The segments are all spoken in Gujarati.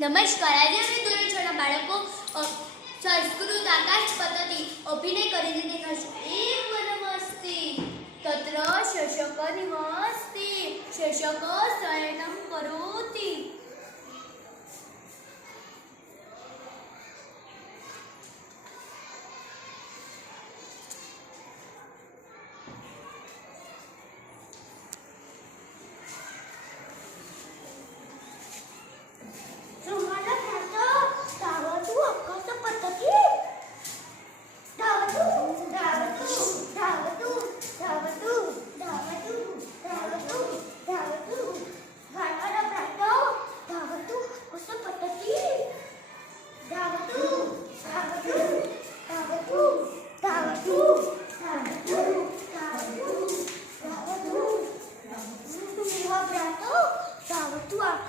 નમસ્કાર. આજે અમે ધોરણ છના બાળકો અ, સંસ્કૃત આકાશ પદ્ધતિ અભિનય કરીને દેખાશું એક વનમસ્તી તત્ર શશક નિવસ્તિ શશક શયનમ કરોતિ.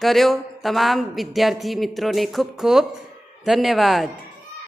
કર્યો. તમામ વિદ્યાર્થી મિત્રોને ખૂબ ખૂબ ધન્યવાદ.